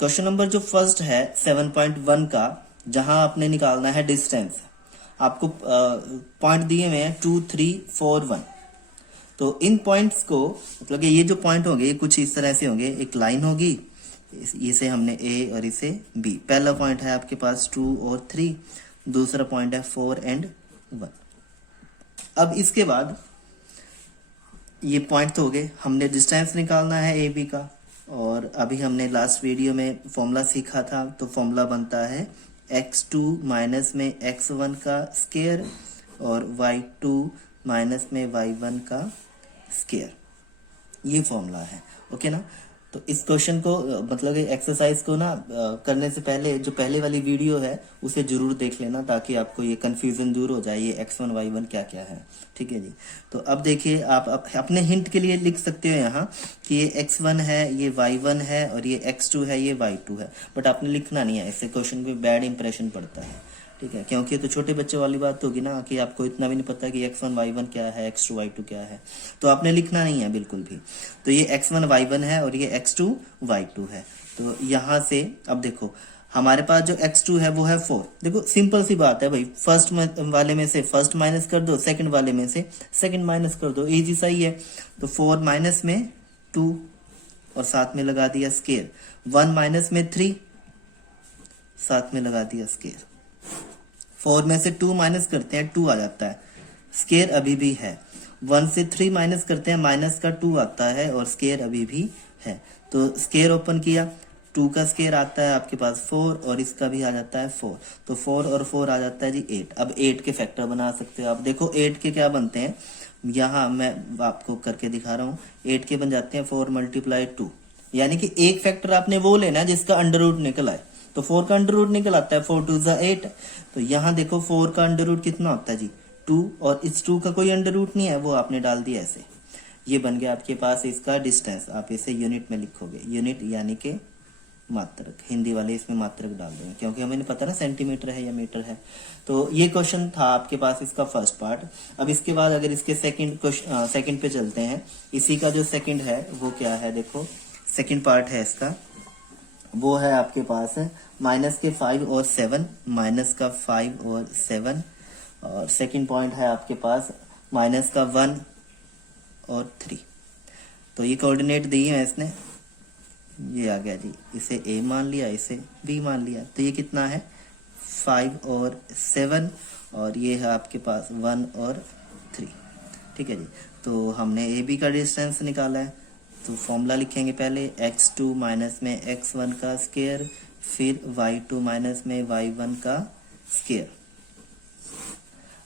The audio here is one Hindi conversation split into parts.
क्वेश्चन नंबर जो फर्स्ट है 7.1 का, जहां आपने निकालना है डिस्टेंस। आपको पॉइंट दिए हुए हैं 2, 3, 4, 1। तो इन पॉइंट्स को मतलब कि ये जो पॉइंट होंगे ये कुछ इस तरह से होंगे। एक लाइन होगी, इसे हमने ए और इसे बी। पहला पॉइंट है आपके पास 2 और 3, दूसरा पॉइंट है 4 एंड 1। अब इसके बाद ये पॉइंट तो हो गए, हमने डिस्टेंस निकालना है ए बी का। और अभी हमने लास्ट वीडियो में फॉर्मूला सीखा था, तो फॉर्मूला बनता है x2 माइनस में x1 का स्केयर और y2 माइनस में y1 का स्केयर। ये फॉर्मूला है, ओके ना। तो इस क्वेश्चन को मतलब एक्सरसाइज को ना करने से पहले जो पहले वाली वीडियो है उसे जरूर देख लेना, ताकि आपको ये कंफ्यूजन दूर हो जाए, ये x1 y1 क्या क्या है। ठीक है जी। तो अब देखिए, आप अपने हिंट के लिए लिख सकते हो यहाँ कि ये x1 है, ये y1 है और ये x2 है, ये y2 है। बट आपने लिखना नहीं है, इससे क्वेश्चन पे बैड इंप्रेशन पड़ता है। ठीक है, क्योंकि तो छोटे बच्चे वाली बात होगी ना कि आपको इतना भी नहीं पता कि x1 y1 क्या है, x2 y2 क्या है। तो आपने लिखना नहीं है बिल्कुल भी। तो ये x1 y1 है और ये x2 y2 है। तो यहाँ से अब देखो, हमारे पास जो x2 है वो है 4। देखो सिंपल सी बात है भाई, फर्स्ट वाले में से फर्स्ट माइनस कर दो, सेकंड वाले में से सेकंड माइनस कर दो, इजी सही है। तो 4 माइनस में 2 और साथ में लगा दिया स्केयर। 1 माइनस में 3, साथ में लगा दिया स्केयर। 4 में से 2 माइनस करते हैं, 2 आ जाता है, स्केयर अभी भी है। 1 से 3 माइनस करते हैं, माइनस का 2 आता है और स्केयर अभी भी है। तो स्केयर ओपन किया, 2 का स्केयर आता है आपके पास 4 और इसका भी आ जाता है 4। तो 4 और 4 आ जाता है जी 8। अब 8 के फैक्टर बना सकते हो आप। देखो 8 के क्या बनते हैं, यहाँ मैं आपको करके दिखा रहा हूँ। 8 के बन जाते हैं 4 मल्टीप्लाई 2, यानी कि एक फैक्टर आपने वो लेना जिसका अंडर रूट निकल आए। तो 4 का अंडर रूट निकल आता है, 4 2 ज़ा 8। तो यहाँ देखो 4 का अंडर रूट कितना होता है जी 2, और इस 2 का कोई अंडर रूट नहीं है, वो आपने डाल दिया ऐसे। ये बन गया आपके पास इसका डिस्टेंस। आप इसे यूनिट में लिखोगे, यूनिट यानी कि मात्रक। हिंदी वाले इसमें मात्रक डाल देंगे, क्योंकि हमें नहीं पता ना सेंटीमीटर है या मीटर है। तो ये क्वेश्चन था आपके पास इसका फर्स्ट पार्ट। अब इसके बाद अगर इसके सेकंड पे चलते हैं, इसी का जो सेकंड है वो क्या है, देखो सेकंड पार्ट है इसका, वो है आपके पास माइनस के 5 और 7, माइनस का 5 और 7। और सेकंड पॉइंट है आपके पास माइनस का 1 और 3। तो ये कोऑर्डिनेट दिए हैं इसने, ये आ गया जी। इसे a मान लिया, इसे b मान लिया। तो ये कितना है 5 और 7, और ये है आपके पास 1 और 3। ठीक है जी। तो हमने ए बी का डिस्टेंस निकाला है। तो फॉर्मूला लिखेंगे पहले, x2 माइनस में x1 का स्केयर, फिर y2 माइनस में y1 का स्केयर।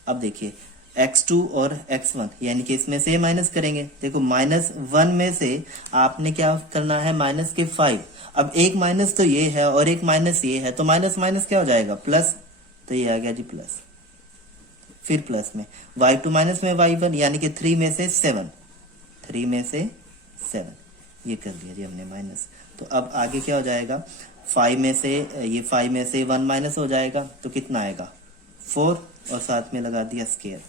अब देखिए x2 और x1 यानी कि इसमें से माइनस करेंगे। देखो -1 में से आपने क्या करना है, माइनस के 5। अब एक माइनस तो ये है और एक माइनस ये है, तो माइनस माइनस क्या हो जाएगा प्लस। तो ये आ गया जी प्लस। फिर प्लस में y2 माइनस में y1 यानी कि 3 में से 7, 3 में से 7, ये कर दिया जी हमने माइनस। तो अब आगे क्या हो जाएगा, 5 में से ये 5 में से 1 माइनस हो जाएगा, तो कितना आएगा 4 और साथ में लगा दिया स्केयर।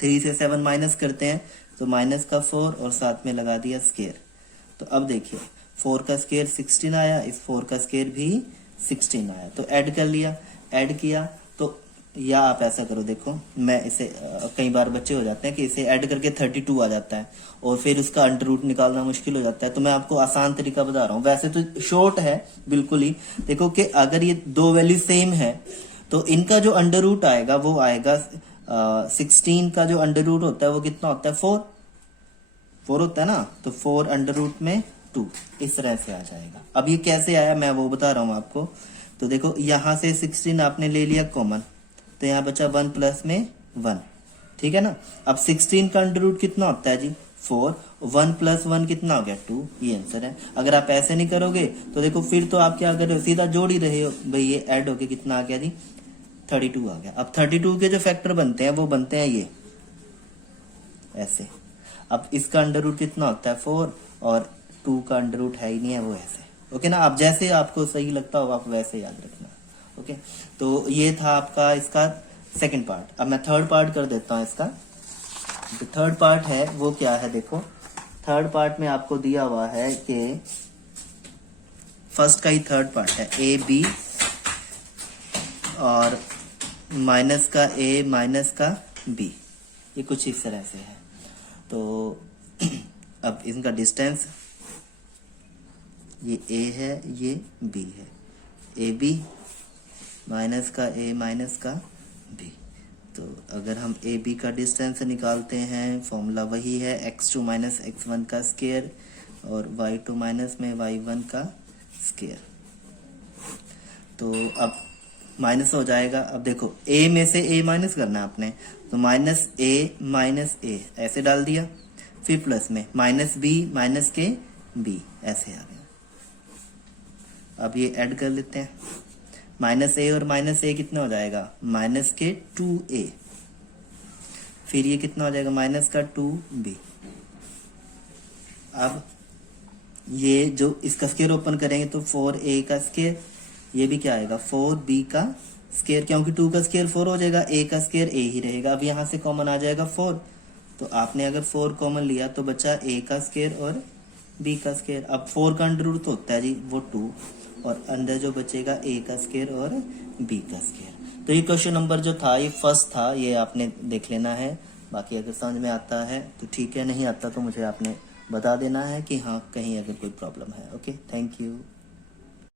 3 से 7 माइनस करते हैं तो माइनस का 4 और साथ में लगा दिया स्केयर। तो अब देखिए 4 का स्केयर 16 आया, इस 4 का स्केयर भी 16 आया। तो ऐड कर लिया, ऐड किया। तो या आप ऐसा करो, देखो मैं इसे कई बार बच्चे हो जाते हैं कि इसे ऐड करके 32 आ जाता है और फिर उसका अंडर रूट निकालना मुश्किल हो जाता है। तो मैं आपको आसान तरीका बता रहा हूँ, वैसे तो शॉर्ट है बिल्कुल ही। देखो कि अगर ये दो वैल्यू सेम है तो इनका जो अंडर रूट आएगा वो आएगा 16 का जो अंडर रूट होता है वो कितना होता है 4 होता है ना। तो 4 अंडर रूट में 2 इस तरह से आ जाएगा। अब ये कैसे आया मैं वो बता रहा हूँ आपको। तो देखो यहाँ से 16 आपने ले लिया कॉमन, तो यहाँ बचा 1 प्लस में 1। ठीक है ना। अब 16 का अंडर रूट कितना होता है जी 4, 1 प्लस 1 कितना हो गया 2, ये आंसर है। अगर आप ऐसे नहीं करोगे तो देखो फिर तो आप क्या कर रहे हो, सीधा जोड़ ही रहे हो भाई। ये ऐड होके कितना आ गया जी 32 आ गया। अब 32 के जो फैक्टर बनते हैं वो बनते हैं ये ऐसे। अब इसका अंडर रूट कितना होता है 4 और 2 का अंडर रूट है ही नहीं है, वो ऐसे। ओके ना। आप जैसे आपको सही लगता हो आप वैसे याद रखना। ओके। तो ये था आपका इसका सेकंड पार्ट। अब मैं थर्ड पार्ट कर देता हूं इसका। जो थर्ड पार्ट है वो क्या है, देखो थर्ड पार्ट में आपको दिया हुआ है कि फर्स्ट का ही थर्ड पार्ट है, ए बी और माइनस का ए माइनस का बी, ये कुछ इस तरह से है। तो अब इनका डिस्टेंस, ये ए है ये बी है, ए बी माइनस का ए माइनस का बी। तो अगर हम ए बी का डिस्टेंस निकालते हैं, फॉर्मूला वही है x2 माइनस x1 का स्केयर और y2 माइनस में y1 का स्केयर। तो अब माइनस हो जाएगा। अब देखो a में से a माइनस करना है आपने, तो माइनस a ऐसे डाल दिया, फिर प्लस में माइनस b माइनस के b ऐसे आ गया। अब ये ऐड कर लेते हैं, माइनस a और माइनस a कितना हो जाएगा, माइनस के 2a, फिर ये कितना हो जाएगा, माइनस का 2b। अब ये जो इसका स्केयर ओपन करेंगे तो 4a का स्केयर, ये भी क्या आएगा 4b का स्केयर, क्योंकि 2 का स्केयर 4 हो जाएगा, a का स्केयर a ही रहेगा। अब यहाँ से कॉमन आ जाएगा 4, तो आपने अगर 4 कॉमन लिया तो बचा a का स्केयर और b का स्केयर। अब 4 का अंडर रूट होता है जी वो 2, और अंदर जो बचेगा a का स्केयर और b का स्केयर। तो ये क्वेश्चन नंबर जो था ये फर्स्ट था, ये आपने देख लेना है। बाकी अगर समझ में आता है तो ठीक है, नहीं आता तो मुझे आपने बता देना है कि हाँ कहीं अगर कोई प्रॉब्लम है। Okay, thank you.